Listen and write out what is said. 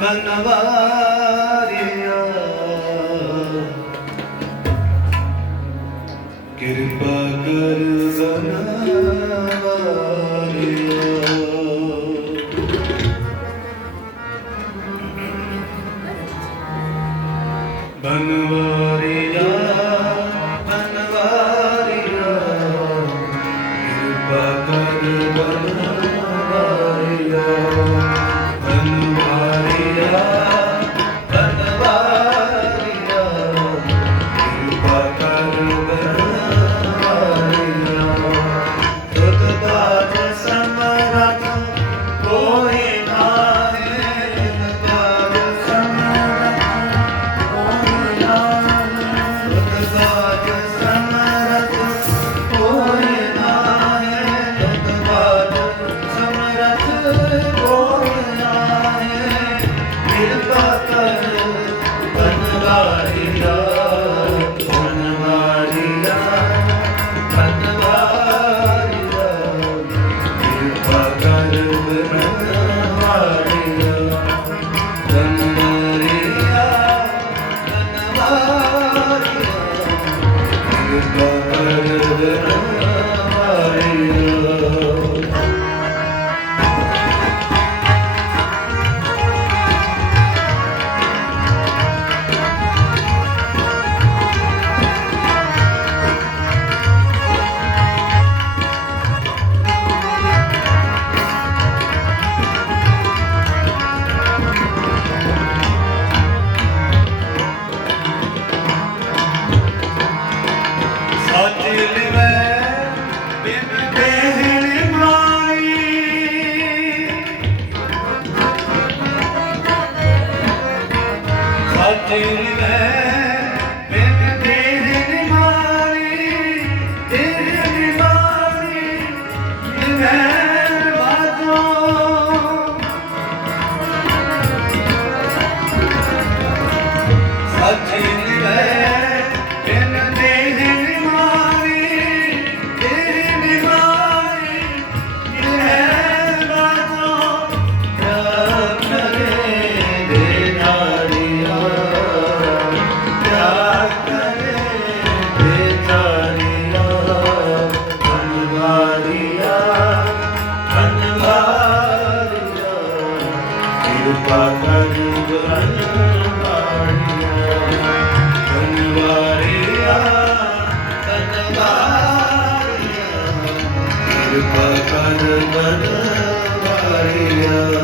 ਬਨਵਾਰਿਆ ਕਿਰਪਾ ਕਰ ਬਨਵਾਰਿਆ dertlerime ਕਿਰਪਾ ਕਰ ਬਰਨ ਪਾਣੀਆਂ ਤਨਵਾਰਿਆ ਤਨਵਾਰਿਆ ਕਿਰਪਾ ਕਰ ਬਰਨ ਪਾਣੀਆਂ